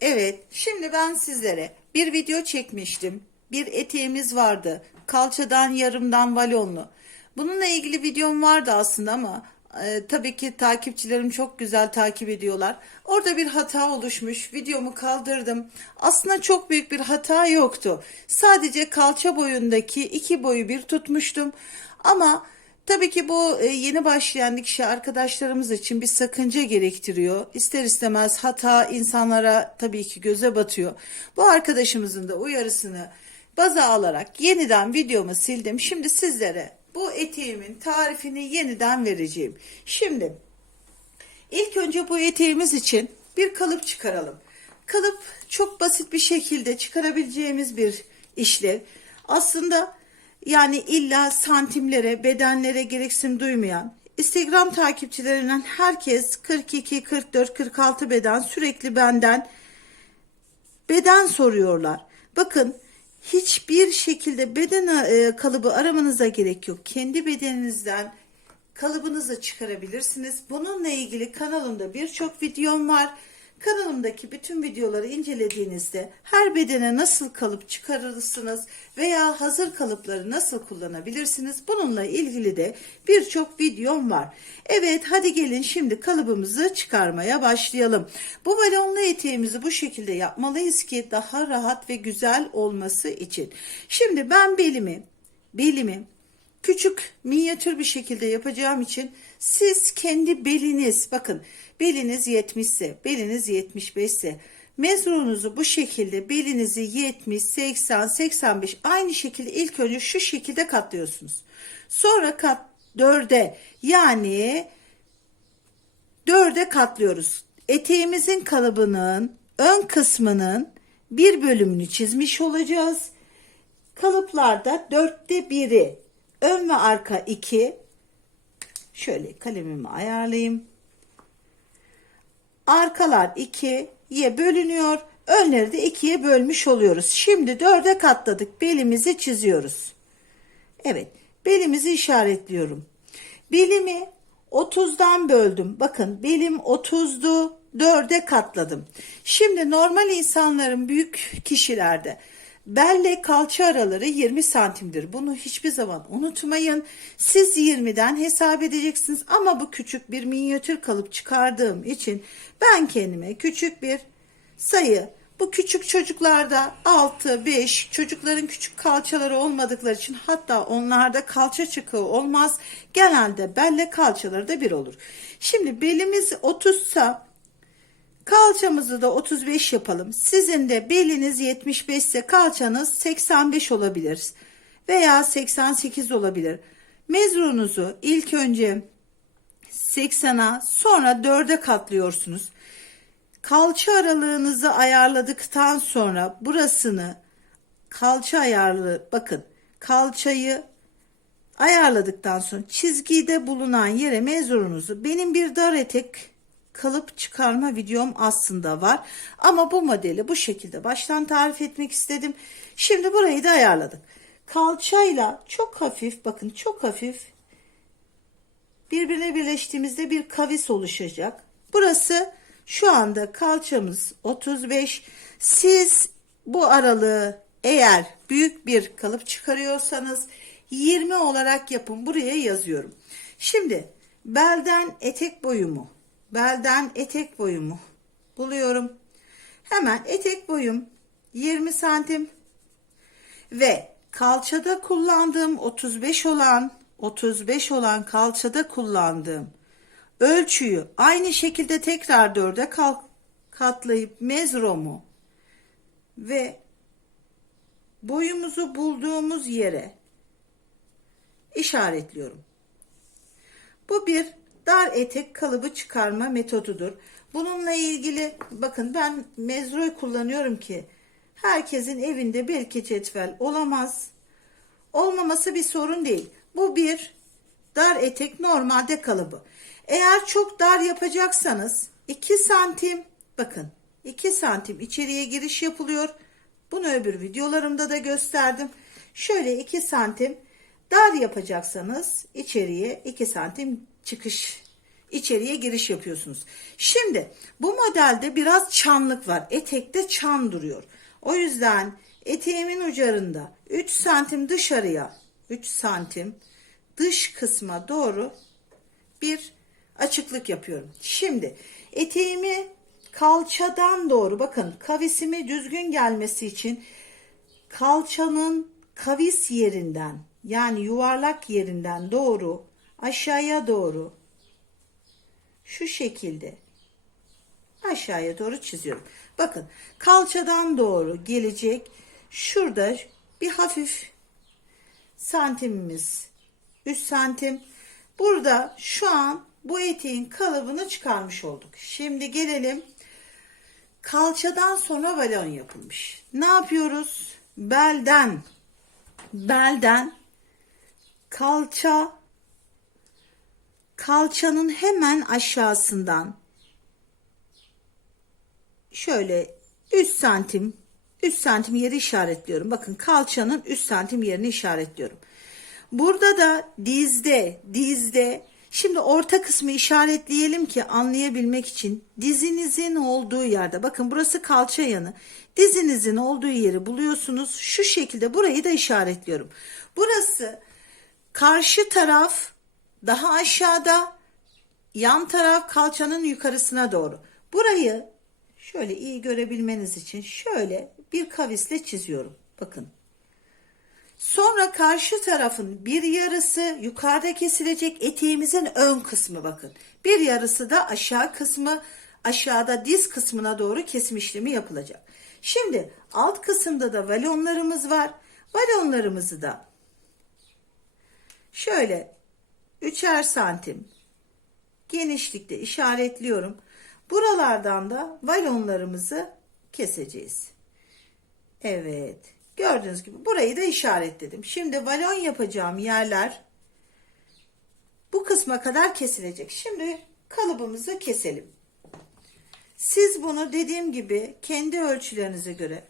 Evet, şimdi ben sizlere bir video çekmiştim. Bir eteğimiz vardı. Kalçadan yarımdan valonlu. Bununla ilgili videom vardı aslında ama e, tabii ki takipçilerim çok güzel takip ediyorlar. Orada bir hata oluşmuş. Videomu kaldırdım. Aslında çok büyük bir hata yoktu. Sadece kalça boyundaki iki boyu bir tutmuştum. Ama Tabii ki bu e, yeni başlayan kişi arkadaşlarımız için bir sakınca gerektiriyor. İster istemez hata insanlara tabii ki göze batıyor. Bu arkadaşımızın da uyarısını baza alarak yeniden videomu sildim. Şimdi sizlere bu eteğimin tarifini yeniden vereceğim. Şimdi ilk önce bu eteğimiz için bir kalıp çıkaralım. Kalıp çok basit bir şekilde çıkarabileceğimiz bir işlev. Aslında yani illa santimlere, bedenlere gereksinim duymayan, Instagram takipçilerinden herkes 42, 44, 46 beden sürekli benden beden soruyorlar. Bakın hiçbir şekilde beden e, kalıbı aramanıza gerek yok. Kendi bedeninizden kalıbınızı çıkarabilirsiniz. Bununla ilgili kanalımda birçok videom var. Kanalımdaki bütün videoları incelediğinizde her bedene nasıl kalıp çıkarırsınız veya hazır kalıpları nasıl kullanabilirsiniz bununla ilgili de birçok videom var. Evet hadi gelin şimdi kalıbımızı çıkarmaya başlayalım. Bu balonlu eteğimizi bu şekilde yapmalıyız ki daha rahat ve güzel olması için. Şimdi ben belimi belimi küçük minyatür bir şekilde yapacağım için siz kendi beliniz bakın beliniz 70 ise beliniz 75 ise mezrunuzu bu şekilde belinizi 70 80 85 aynı şekilde ilk önce şu şekilde katlıyorsunuz. Sonra kat 4'e yani 4'e katlıyoruz. Eteğimizin kalıbının ön kısmının bir bölümünü çizmiş olacağız. Kalıplarda dörtte biri ön ve arka 2 şöyle kalemimi ayarlayayım. Arkalar 2'ye bölünüyor. Önleri de 2'ye bölmüş oluyoruz. Şimdi 4'e katladık. Belimizi çiziyoruz. Evet belimizi işaretliyorum. Belimi 30'dan böldüm. Bakın belim 30'du 4'e katladım. Şimdi normal insanların büyük kişilerde Belle kalça araları 20 santimdir. Bunu hiçbir zaman unutmayın. Siz 20'den hesap edeceksiniz ama bu küçük bir minyatür kalıp çıkardığım için ben kendime küçük bir sayı bu küçük çocuklarda 6, 5 çocukların küçük kalçaları olmadıkları için hatta onlarda kalça çıkığı olmaz. Genelde belle kalçaları da bir olur. Şimdi belimiz 30 sa Kalçamızı da 35 yapalım. Sizin de beliniz 75 ise kalçanız 85 olabilir veya 88 olabilir. Mezrunuzu ilk önce 80'a sonra 4'e katlıyorsunuz. Kalça aralığınızı ayarladıktan sonra burasını kalça ayarlı bakın kalçayı ayarladıktan sonra çizgide bulunan yere mezrunuzu benim bir dar etek kalıp çıkarma videom aslında var. Ama bu modeli bu şekilde baştan tarif etmek istedim. Şimdi burayı da ayarladık. Kalçayla çok hafif bakın çok hafif birbirine birleştiğimizde bir kavis oluşacak. Burası şu anda kalçamız 35. Siz bu aralığı eğer büyük bir kalıp çıkarıyorsanız 20 olarak yapın. Buraya yazıyorum. Şimdi belden etek boyumu belden etek boyumu buluyorum. Hemen etek boyum 20 santim ve kalçada kullandığım 35 olan 35 olan kalçada kullandığım ölçüyü aynı şekilde tekrar dörde katlayıp mezromu ve boyumuzu bulduğumuz yere işaretliyorum. Bu bir dar etek kalıbı çıkarma metodudur. Bununla ilgili bakın ben mezroy kullanıyorum ki herkesin evinde belki cetvel olamaz. Olmaması bir sorun değil. Bu bir dar etek normalde kalıbı. Eğer çok dar yapacaksanız 2 santim bakın 2 santim içeriye giriş yapılıyor. Bunu öbür videolarımda da gösterdim. Şöyle 2 santim dar yapacaksanız içeriye 2 santim çıkış içeriye giriş yapıyorsunuz. Şimdi bu modelde biraz çanlık var. Etekte çan duruyor. O yüzden eteğimin ucarında 3 santim dışarıya 3 santim dış kısma doğru bir açıklık yapıyorum. Şimdi eteğimi kalçadan doğru bakın kavisimi düzgün gelmesi için kalçanın kavis yerinden yani yuvarlak yerinden doğru aşağıya doğru şu şekilde aşağıya doğru çiziyorum. Bakın kalçadan doğru gelecek. Şurada bir hafif santimimiz 3 santim. Burada şu an bu eteğin kalıbını çıkarmış olduk. Şimdi gelelim kalçadan sonra balon yapılmış. Ne yapıyoruz? Belden belden kalça kalçanın hemen aşağısından. Şöyle 3 santim 3 santim yeri işaretliyorum. Bakın kalçanın 3 santim yerini işaretliyorum. Burada da dizde dizde. Şimdi orta kısmı işaretleyelim ki anlayabilmek için. Dizinizin olduğu yerde. Bakın burası kalça yanı. Dizinizin olduğu yeri buluyorsunuz. Şu şekilde burayı da işaretliyorum. Burası karşı taraf daha aşağıda yan taraf kalçanın yukarısına doğru burayı şöyle iyi görebilmeniz için şöyle bir kavisle çiziyorum bakın Sonra karşı tarafın bir yarısı yukarıda kesilecek eteğimizin ön kısmı bakın. Bir yarısı da aşağı kısmı aşağıda diz kısmına doğru kesim işlemi yapılacak. Şimdi alt kısımda da valonlarımız var. Valonlarımızı da şöyle üçer santim genişlikte işaretliyorum. Buralardan da valonlarımızı keseceğiz. Evet. Gördüğünüz gibi burayı da işaretledim. Şimdi valon yapacağım yerler bu kısma kadar kesilecek. Şimdi kalıbımızı keselim. Siz bunu dediğim gibi kendi ölçülerinize göre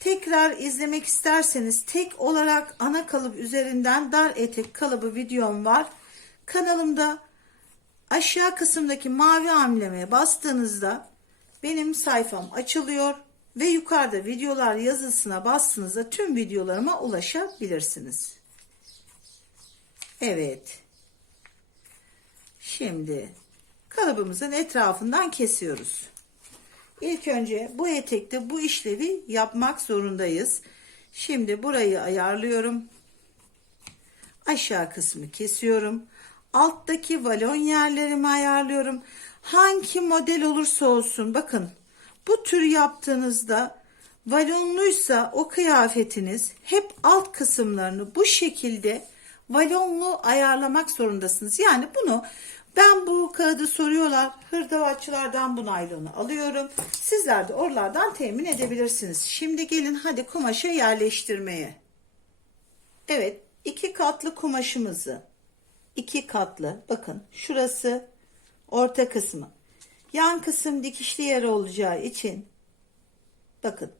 tekrar izlemek isterseniz tek olarak ana kalıp üzerinden dar etek kalıbı videom var. Kanalımda aşağı kısımdaki mavi amblemeye bastığınızda benim sayfam açılıyor ve yukarıda videolar yazısına bastığınızda tüm videolarıma ulaşabilirsiniz. Evet. Şimdi kalıbımızın etrafından kesiyoruz. İlk önce bu etekte bu işlevi yapmak zorundayız. Şimdi burayı ayarlıyorum. Aşağı kısmı kesiyorum. Alttaki valon yerlerimi ayarlıyorum. Hangi model olursa olsun bakın bu tür yaptığınızda valonluysa o kıyafetiniz hep alt kısımlarını bu şekilde valonlu ayarlamak zorundasınız. Yani bunu ben bu kağıdı soruyorlar. Hırdavatçılardan bu naylonu alıyorum. Sizler de oralardan temin edebilirsiniz. Şimdi gelin hadi kumaşa yerleştirmeye. Evet iki katlı kumaşımızı iki katlı bakın şurası orta kısmı yan kısım dikişli yer olacağı için bakın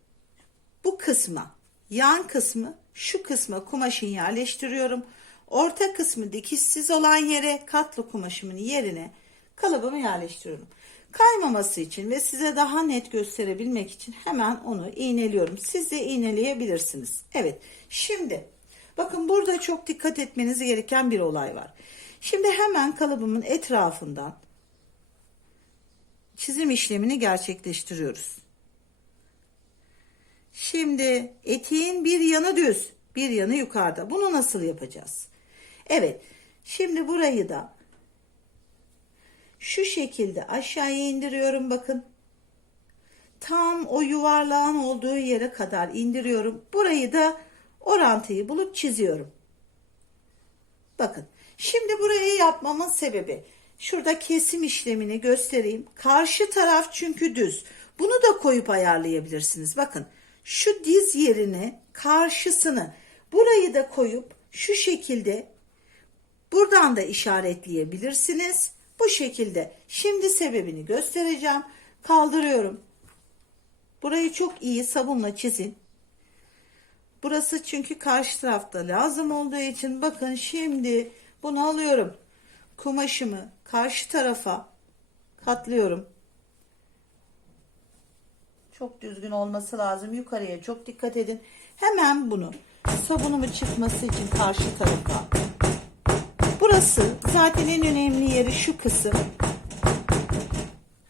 bu kısma yan kısmı şu kısma kumaşın yerleştiriyorum. Orta kısmı dikişsiz olan yere katlı kumaşımın yerine kalıbımı yerleştiriyorum. Kaymaması için ve size daha net gösterebilmek için hemen onu iğneliyorum. Siz de iğneleyebilirsiniz. Evet şimdi bakın burada çok dikkat etmeniz gereken bir olay var. Şimdi hemen kalıbımın etrafından çizim işlemini gerçekleştiriyoruz. Şimdi eteğin bir yanı düz, bir yanı yukarıda. Bunu nasıl yapacağız? Evet. Şimdi burayı da şu şekilde aşağıya indiriyorum bakın. Tam o yuvarlağın olduğu yere kadar indiriyorum. Burayı da orantıyı bulup çiziyorum. Bakın. Şimdi burayı yapmamın sebebi şurada kesim işlemini göstereyim. Karşı taraf çünkü düz. Bunu da koyup ayarlayabilirsiniz. Bakın şu diz yerini karşısını burayı da koyup şu şekilde buradan da işaretleyebilirsiniz. Bu şekilde. Şimdi sebebini göstereceğim. Kaldırıyorum. Burayı çok iyi sabunla çizin. Burası çünkü karşı tarafta lazım olduğu için bakın şimdi bunu alıyorum. Kumaşımı karşı tarafa Katlıyorum. Çok düzgün olması lazım. Yukarıya çok dikkat edin. Hemen bunu sabunumu çıkması için karşı tarafa. Burası zaten en önemli yeri şu kısım.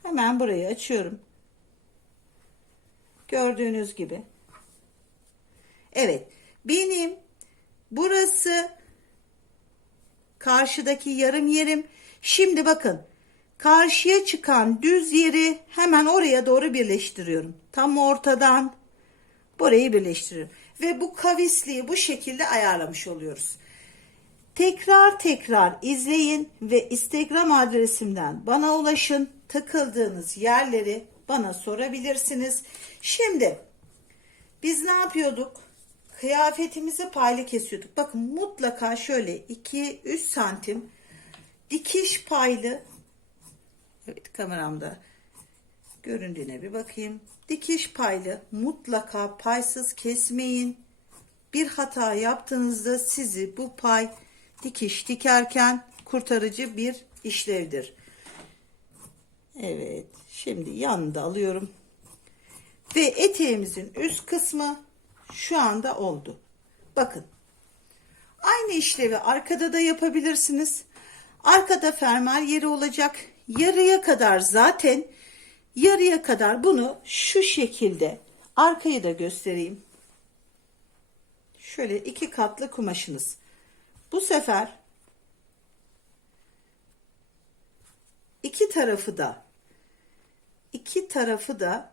Hemen burayı açıyorum. Gördüğünüz gibi. Evet. Benim burası karşıdaki yarım yerim. Şimdi bakın. Karşıya çıkan düz yeri hemen oraya doğru birleştiriyorum. Tam ortadan burayı birleştiriyorum. Ve bu kavisliği bu şekilde ayarlamış oluyoruz. Tekrar tekrar izleyin ve Instagram adresimden bana ulaşın. Takıldığınız yerleri bana sorabilirsiniz. Şimdi biz ne yapıyorduk? Kıyafetimizi paylı kesiyorduk. Bakın mutlaka şöyle 2-3 santim dikiş paylı. Evet kameramda göründüğüne bir bakayım. Dikiş paylı mutlaka paysız kesmeyin. Bir hata yaptığınızda sizi bu pay dikiş dikerken kurtarıcı bir işlevdir. Evet şimdi yanında alıyorum. Ve eteğimizin üst kısmı şu anda oldu. Bakın. Aynı işlevi arkada da yapabilirsiniz. Arkada fermuar yeri olacak. Yarıya kadar zaten yarıya kadar bunu şu şekilde arkayı da göstereyim. Şöyle iki katlı kumaşınız. Bu sefer iki tarafı da iki tarafı da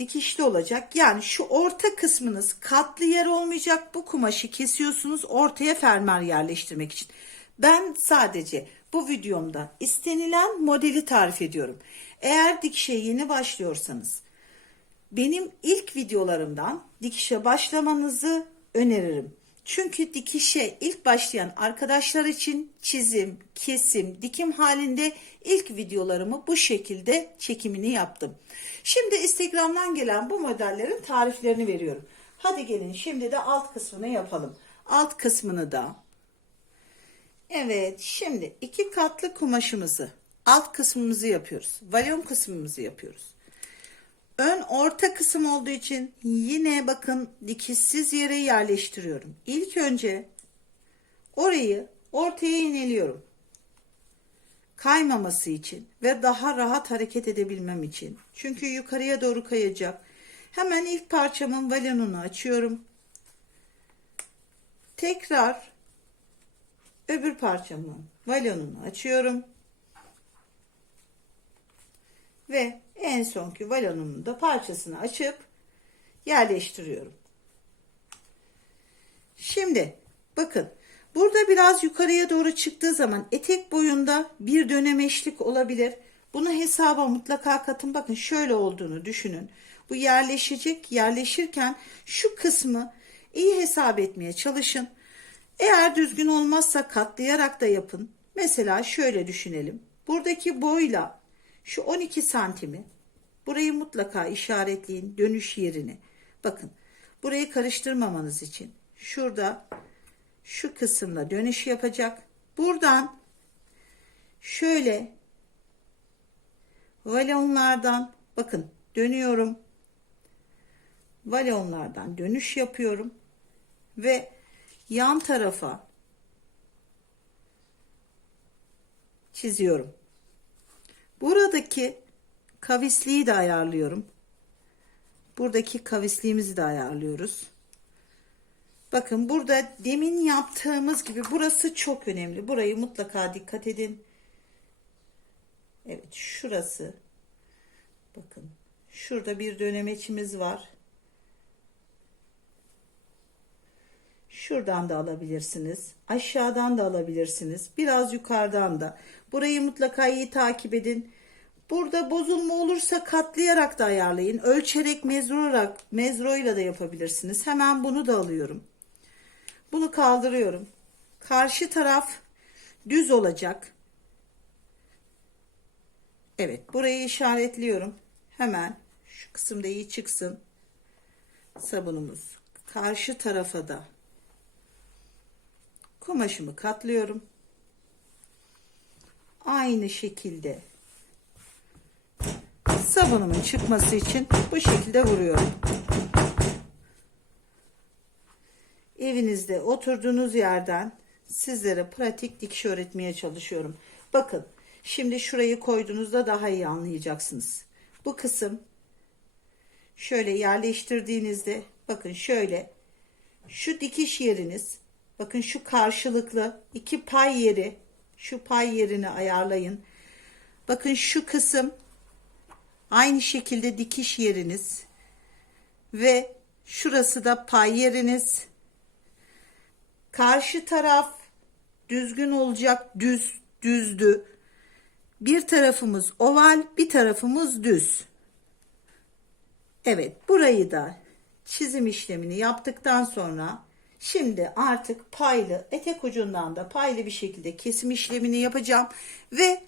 dikişli olacak. Yani şu orta kısmınız katlı yer olmayacak. Bu kumaşı kesiyorsunuz ortaya fermuar yerleştirmek için. Ben sadece bu videomda istenilen modeli tarif ediyorum. Eğer dikişe yeni başlıyorsanız benim ilk videolarımdan dikişe başlamanızı öneririm. Çünkü dikişe ilk başlayan arkadaşlar için çizim, kesim, dikim halinde ilk videolarımı bu şekilde çekimini yaptım. Şimdi Instagram'dan gelen bu modellerin tariflerini veriyorum. Hadi gelin şimdi de alt kısmını yapalım. Alt kısmını da Evet şimdi iki katlı kumaşımızı alt kısmımızı yapıyoruz. Valyon kısmımızı yapıyoruz. Ön orta kısım olduğu için yine bakın dikişsiz yere yerleştiriyorum. İlk önce orayı ortaya ineliyorum. Kaymaması için ve daha rahat hareket edebilmem için. Çünkü yukarıya doğru kayacak. Hemen ilk parçamın valyonunu açıyorum. Tekrar öbür parçamın valyonunu açıyorum. Ve en sonki valonumun da parçasını açıp yerleştiriyorum. Şimdi bakın burada biraz yukarıya doğru çıktığı zaman etek boyunda bir dönemeçlik olabilir. Bunu hesaba mutlaka katın. Bakın şöyle olduğunu düşünün. Bu yerleşecek. Yerleşirken şu kısmı iyi hesap etmeye çalışın. Eğer düzgün olmazsa katlayarak da yapın. Mesela şöyle düşünelim. Buradaki boyla şu 12 santimi burayı mutlaka işaretleyin dönüş yerini. Bakın burayı karıştırmamanız için şurada şu kısımla dönüş yapacak. Buradan şöyle valonlardan bakın dönüyorum. Valonlardan dönüş yapıyorum ve yan tarafa çiziyorum. Buradaki kavisliği de ayarlıyorum. Buradaki kavisliğimizi de ayarlıyoruz. Bakın burada demin yaptığımız gibi burası çok önemli. Burayı mutlaka dikkat edin. Evet şurası. Bakın şurada bir dönemeçimiz var. Şuradan da alabilirsiniz. Aşağıdan da alabilirsiniz. Biraz yukarıdan da. Burayı mutlaka iyi takip edin. Burada bozulma olursa katlayarak da ayarlayın. Ölçerek mezroyarak, mezroyla da yapabilirsiniz. Hemen bunu da alıyorum. Bunu kaldırıyorum. Karşı taraf düz olacak. Evet burayı işaretliyorum. Hemen şu kısımda iyi çıksın. Sabunumuz. Karşı tarafa da kumaşımı katlıyorum. aynı şekilde sabunumun çıkması için bu şekilde vuruyorum. Evinizde oturduğunuz yerden sizlere pratik dikiş öğretmeye çalışıyorum. Bakın şimdi şurayı koyduğunuzda daha iyi anlayacaksınız. Bu kısım şöyle yerleştirdiğinizde bakın şöyle şu dikiş yeriniz bakın şu karşılıklı iki pay yeri şu pay yerini ayarlayın. Bakın şu kısım aynı şekilde dikiş yeriniz ve şurası da pay yeriniz. Karşı taraf düzgün olacak düz düzdü. Bir tarafımız oval, bir tarafımız düz. Evet, burayı da çizim işlemini yaptıktan sonra şimdi artık paylı etek ucundan da paylı bir şekilde kesim işlemini yapacağım ve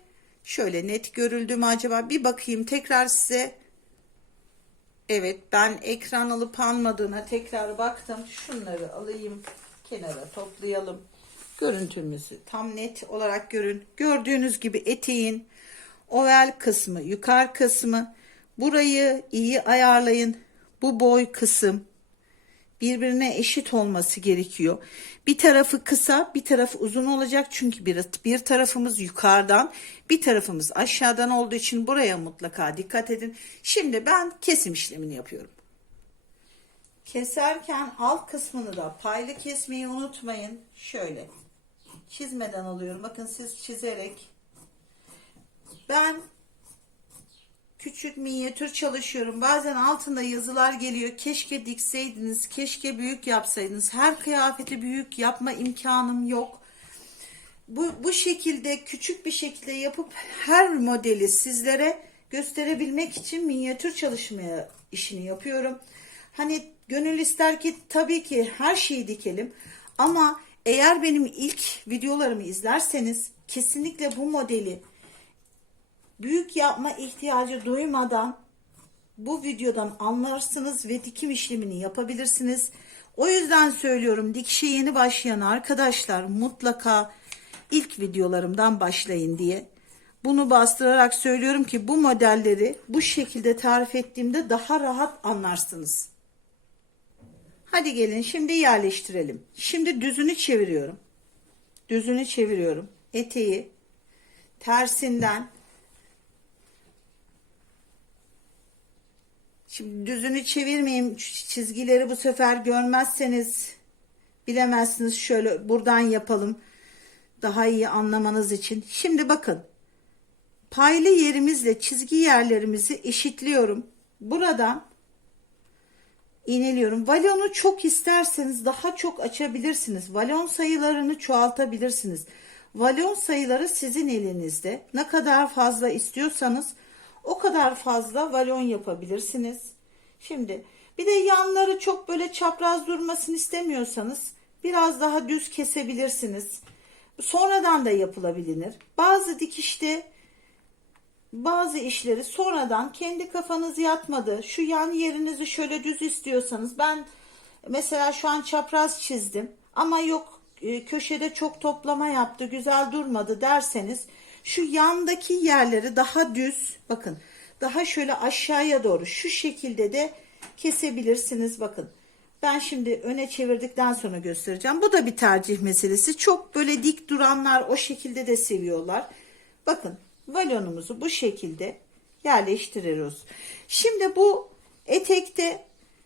şöyle net görüldü mü acaba bir bakayım tekrar size Evet ben ekran alıp almadığına tekrar baktım. Şunları alayım kenara toplayalım. Görüntümüzü tam net olarak görün. Gördüğünüz gibi eteğin oval kısmı yukarı kısmı burayı iyi ayarlayın. Bu boy kısım birbirine eşit olması gerekiyor. Bir tarafı kısa, bir tarafı uzun olacak çünkü bir, bir tarafımız yukarıdan, bir tarafımız aşağıdan olduğu için buraya mutlaka dikkat edin. Şimdi ben kesim işlemini yapıyorum. Keserken alt kısmını da paylı kesmeyi unutmayın. Şöyle çizmeden alıyorum. Bakın siz çizerek ben küçük minyatür çalışıyorum. Bazen altında yazılar geliyor. Keşke dikseydiniz, keşke büyük yapsaydınız. Her kıyafeti büyük yapma imkanım yok. Bu, bu şekilde küçük bir şekilde yapıp her modeli sizlere gösterebilmek için minyatür çalışmaya işini yapıyorum. Hani gönül ister ki tabii ki her şeyi dikelim ama eğer benim ilk videolarımı izlerseniz kesinlikle bu modeli büyük yapma ihtiyacı duymadan bu videodan anlarsınız ve dikim işlemini yapabilirsiniz. O yüzden söylüyorum dikişe yeni başlayan arkadaşlar mutlaka ilk videolarımdan başlayın diye. Bunu bastırarak söylüyorum ki bu modelleri bu şekilde tarif ettiğimde daha rahat anlarsınız. Hadi gelin şimdi yerleştirelim. Şimdi düzünü çeviriyorum. Düzünü çeviriyorum. Eteği tersinden Şimdi düzünü çevirmeyeyim. Çizgileri bu sefer görmezseniz bilemezsiniz. Şöyle buradan yapalım. Daha iyi anlamanız için. Şimdi bakın. Paylı yerimizle çizgi yerlerimizi eşitliyorum. Buradan iğneliyorum. Valonu çok isterseniz daha çok açabilirsiniz. Valon sayılarını çoğaltabilirsiniz. Valon sayıları sizin elinizde. Ne kadar fazla istiyorsanız o kadar fazla valon yapabilirsiniz. Şimdi bir de yanları çok böyle çapraz durmasını istemiyorsanız biraz daha düz kesebilirsiniz. Sonradan da yapılabilir. Bazı dikişte bazı işleri sonradan kendi kafanız yatmadı. Şu yan yerinizi şöyle düz istiyorsanız ben mesela şu an çapraz çizdim ama yok e, köşede çok toplama yaptı güzel durmadı derseniz şu yandaki yerleri daha düz bakın daha şöyle aşağıya doğru şu şekilde de kesebilirsiniz bakın. Ben şimdi öne çevirdikten sonra göstereceğim. Bu da bir tercih meselesi. Çok böyle dik duranlar o şekilde de seviyorlar. Bakın valonumuzu bu şekilde yerleştiriyoruz. Şimdi bu etekte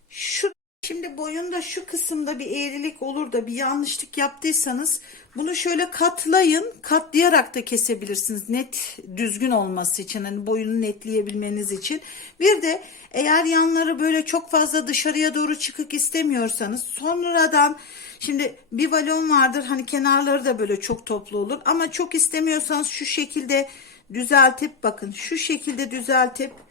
şu Şimdi boyunda şu kısımda bir eğrilik olur da bir yanlışlık yaptıysanız bunu şöyle katlayın. Katlayarak da kesebilirsiniz. Net düzgün olması için hani boyunu netleyebilmeniz için. Bir de eğer yanları böyle çok fazla dışarıya doğru çıkık istemiyorsanız sonradan şimdi bir balon vardır hani kenarları da böyle çok toplu olur ama çok istemiyorsanız şu şekilde düzeltip bakın şu şekilde düzeltip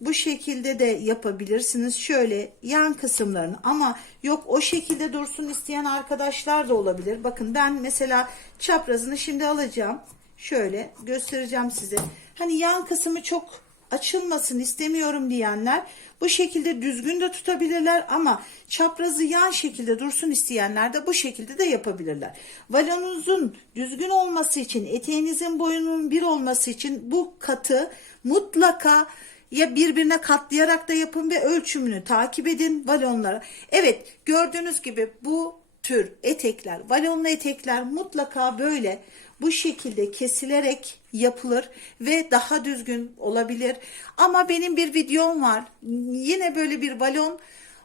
bu şekilde de yapabilirsiniz. Şöyle yan kısımlarını ama yok o şekilde dursun isteyen arkadaşlar da olabilir. Bakın ben mesela çaprazını şimdi alacağım. Şöyle göstereceğim size. Hani yan kısmı çok açılmasın istemiyorum diyenler bu şekilde düzgün de tutabilirler ama çaprazı yan şekilde dursun isteyenler de bu şekilde de yapabilirler. Valonunuzun düzgün olması için eteğinizin boyunun bir olması için bu katı mutlaka ya birbirine katlayarak da yapın ve ölçümünü takip edin valonlara. Evet gördüğünüz gibi bu tür etekler, valonlu etekler mutlaka böyle bu şekilde kesilerek yapılır ve daha düzgün olabilir. Ama benim bir videom var. Yine böyle bir balon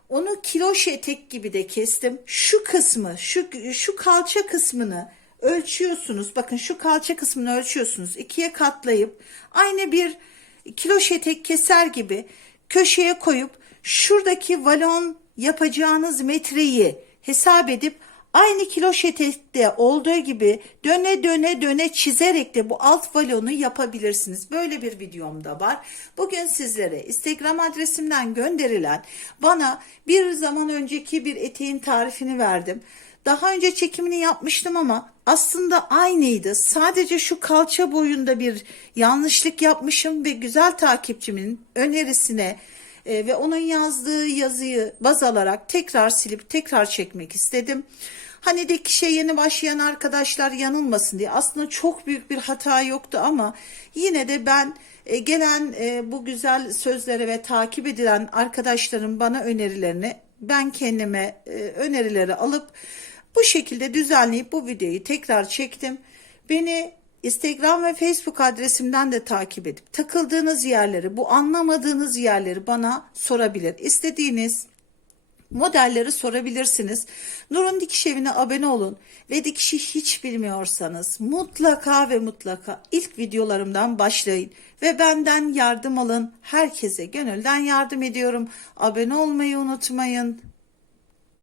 onu kiloş etek gibi de kestim. Şu kısmı, şu şu kalça kısmını ölçüyorsunuz. Bakın şu kalça kısmını ölçüyorsunuz. ikiye katlayıp aynı bir kiloş etek keser gibi köşeye koyup şuradaki valon yapacağınız metreyi hesap edip aynı kiloş etekte olduğu gibi döne döne döne çizerek de bu alt valonu yapabilirsiniz. Böyle bir videom da var. Bugün sizlere Instagram adresimden gönderilen bana bir zaman önceki bir eteğin tarifini verdim. Daha önce çekimini yapmıştım ama aslında aynıydı. Sadece şu kalça boyunda bir yanlışlık yapmışım ve güzel takipçimin önerisine e, ve onun yazdığı yazıyı baz alarak tekrar silip tekrar çekmek istedim. Hani dikişe yeni başlayan arkadaşlar yanılmasın diye aslında çok büyük bir hata yoktu ama yine de ben e, gelen e, bu güzel sözlere ve takip edilen arkadaşların bana önerilerini ben kendime e, önerileri alıp bu şekilde düzenleyip bu videoyu tekrar çektim. Beni Instagram ve Facebook adresimden de takip edip takıldığınız yerleri, bu anlamadığınız yerleri bana sorabilir. İstediğiniz modelleri sorabilirsiniz. Nur'un Dikiş Evi'ne abone olun ve dikişi hiç bilmiyorsanız mutlaka ve mutlaka ilk videolarımdan başlayın ve benden yardım alın. Herkese gönülden yardım ediyorum. Abone olmayı unutmayın.